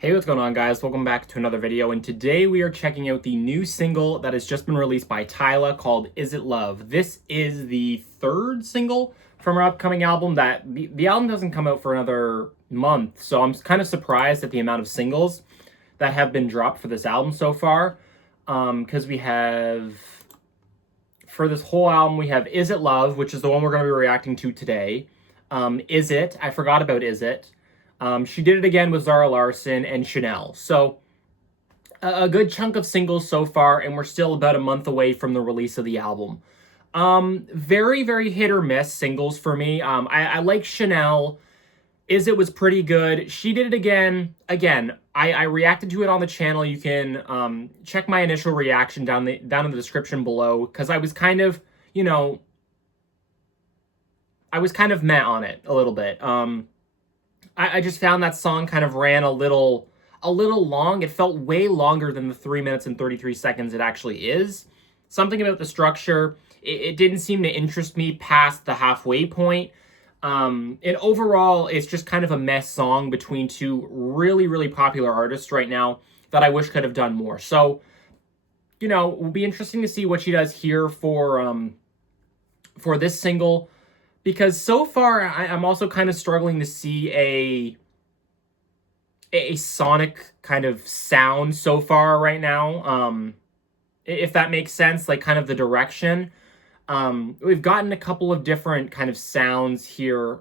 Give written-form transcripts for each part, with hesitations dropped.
Hey, what's going on, guys? Welcome back to another video, and today we are checking out the new single that has just been released by Tyla called Is It Love. This is the third single from her upcoming album. The album doesn't come out for another month, so I'm kind of surprised at the amount of singles that have been dropped for this album so far, because we have, for this whole album, we have Is It Love, which is the one we're going to be reacting to today. Is It? I forgot about Is It. She did it again with Zara Larsson and Chanel. So a good chunk of singles so far, and we're still about a month away from the release of the album. Very, very hit or miss singles for me. I like Chanel. Is It was pretty good. She did it again. Again, I reacted to it on the channel. You can check my initial reaction down in the description below, because I was kind of, I was kind of meh on it a little bit. I just found that song kind of ran a little long. It felt way longer than the 3 minutes and 33 seconds it actually is. Something about the structure, it didn't seem to interest me past the halfway point. And overall, it's just kind of a mess song between two really, really popular artists right now that I wish could have done more. So, it will be interesting to see what she does here for this single. Because so far, I'm also kind of struggling to see a sonic kind of sound so far right now. If that makes sense, like kind of the direction. We've gotten a couple of different kind of sounds here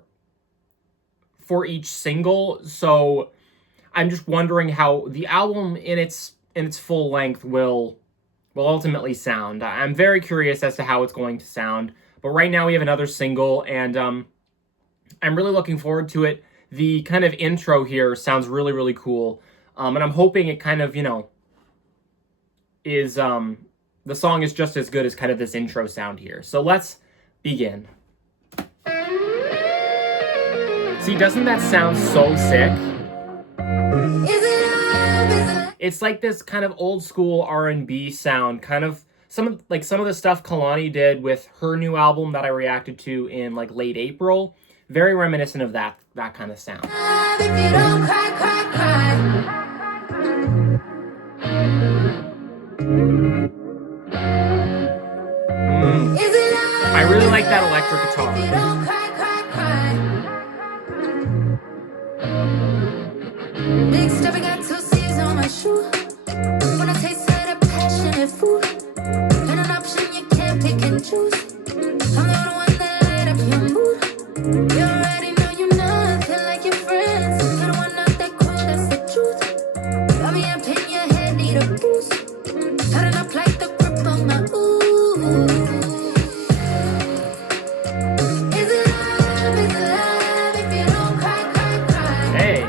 for each single. So I'm just wondering how the album in its full length will ultimately sound. I'm very curious as to how it's going to sound. But right now we have another single, and I'm really looking forward to it. The kind of intro here sounds really, really cool. And I'm hoping it kind of, is, the song is just as good as kind of this intro sound here. So let's begin. See, doesn't that sound so sick? It's like this kind of old school R&B sound, kind of some of the stuff Kalani did with her new album that I reacted to in like late April. Very reminiscent of that kind of sound. If you don't cry, cry, cry. I really like that electric guitar. If you don't cry, cry, cry. Big step, I got 2 C's on my shoe. When I taste that passionate food, and an option you can't pick and choose. I'm the one that light up your mood. You already know you're nothing like your friends. You're the one out that cool, that's the truth. Got me up in your head, need a boost. Tighten up like the grip on my ooh. Is it love? Is it love? If you don't cry, cry, cry. Hey.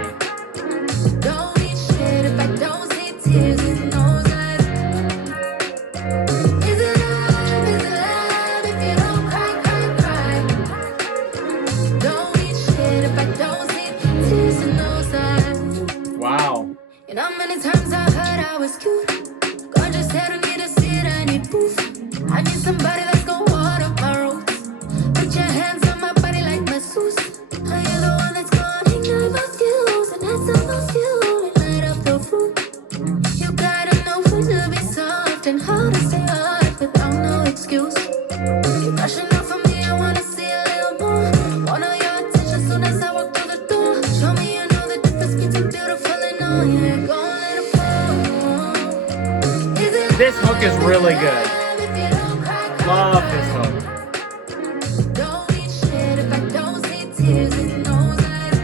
Don't need shit if I don't see tears in those eyes. Is it love? Is it love? If you don't cry, cry, cry. Don't need shit if I don't see tears in those eyes. Wow. You know how many times I heard I was cute. God just said I need a seat, I need proof. I need somebody that's gonna water my roots. Put your hands on my body like masseuse. Are you the one that's gonna ignite my fuse? And that's how I feel and light up the fruit. You gotta know when to be soft and how to stay hard without no excuse. Keep rushing up for me, I wanna see a little more. Want all your attention soon as I walk through the door. Show me you know the difference between beautiful and all. Yeah, go let it fall. Is it This hook is really good. love if you don't cry, cry, Love this hook. don't need shit if I don't see tears in those eyes.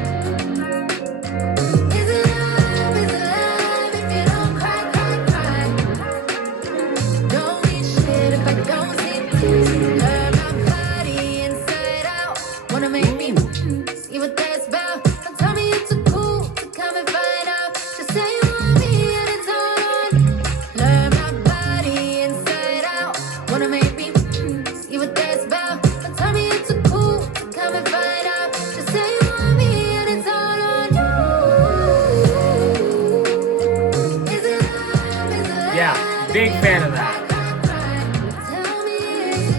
Is it love? Is it love? If you don't cry, cry, cry. Don't need shit if I don't see tears. Learn my body inside out. Wanna make me see what that's about. Don't tell me it's too cool to come and find out. Just say you want me and it's all on. Learn my body inside out. Wanna make me see what that's about. Don't tell me it's too cool to come and find out. Just say you want me and it's all on you. Is it love? Is it love? Yeah, big fan of that. Tell me,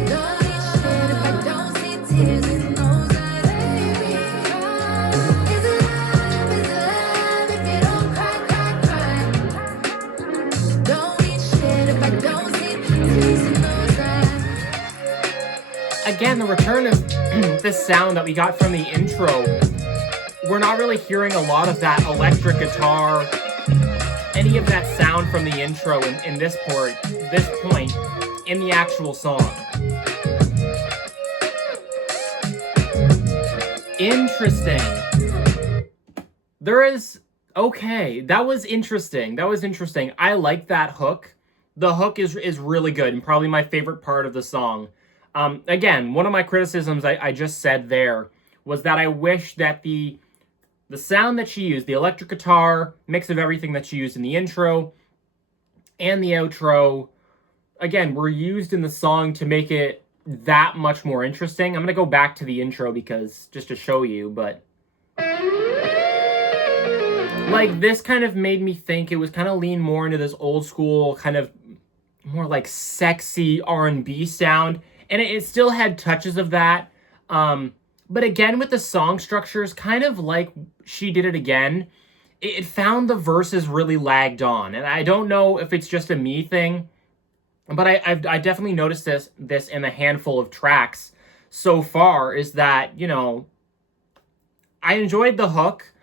don't need shit if I don't see tears in those eyes, baby. Is it love? Is it love? If you don't cry, cry, again, the return of this sound that we got from the intro, we're not really hearing a lot of that electric guitar, any of that sound from the intro in this point in the actual song. Interesting. Okay, that was interesting. I like that hook. The hook is really good and probably my favorite part of the song. Again, one of my criticisms I just said there was that I wish that the sound that she used, the electric guitar, mix of everything that she used in the intro and the outro, again, were used in the song to make it that much more interesting. I'm going to go back to the intro because just to show you, but like this kind of made me think it was kind of lean more into this old school kind of more like sexy R&B sound, and it still had touches of that. But again, with the song structures, kind of like She Did It Again, it found the verses really lagged on, and I don't know if it's just a me thing, but I definitely noticed this in a handful of tracks so far, is that, you know, I enjoyed the hook,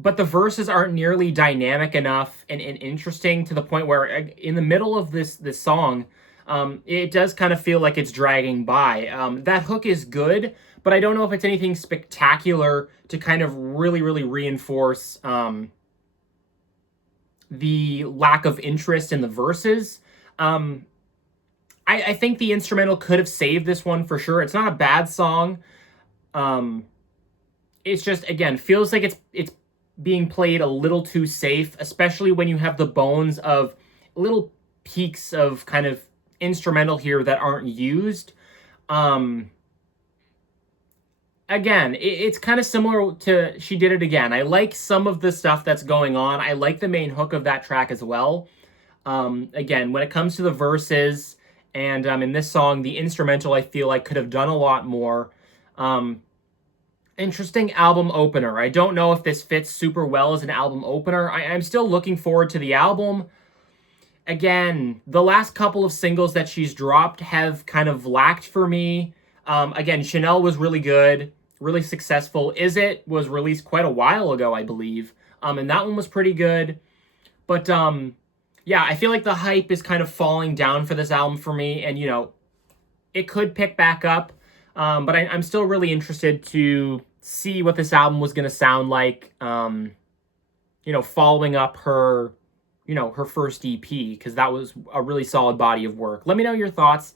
but the verses aren't nearly dynamic enough and interesting to the point where in the middle of this song, it does kind of feel like it's dragging by. That hook is good, but I don't know if it's anything spectacular to kind of really reinforce the lack of interest in the verses. I think the instrumental could have saved this one for sure. It's not a bad song. It's just, again, feels like it's being played a little too safe, especially when you have the bones of little peaks of kind of instrumental here that aren't used. Again, it's kind of similar to She Did It Again. I like some of the stuff that's going on. I like the main hook of that track as well. Again, when it comes to the verses and in this song, the instrumental, I feel like could have done a lot more. Interesting album opener. I don't know if this fits super well as an album opener. I'm still looking forward to the album. Again, the last couple of singles that she's dropped have kind of lacked for me. Again, Chanel was really good, really successful. Is It was released quite a while ago, I believe. And that one was pretty good. But yeah, I feel like the hype is kind of falling down for this album for me. And, you know, it could pick back up. But I'm still really interested to see what this album was going to sound like, you know, following up her, you know, her first EP, because that was a really solid body of work. Let me know your thoughts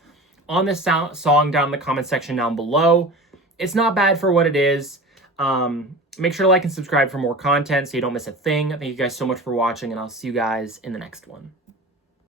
on this song down in the comment section down below. It's not bad for what it is. Make sure to like and subscribe for more content so you don't miss a thing. Thank you guys so much for watching, and I'll see you guys in the next one.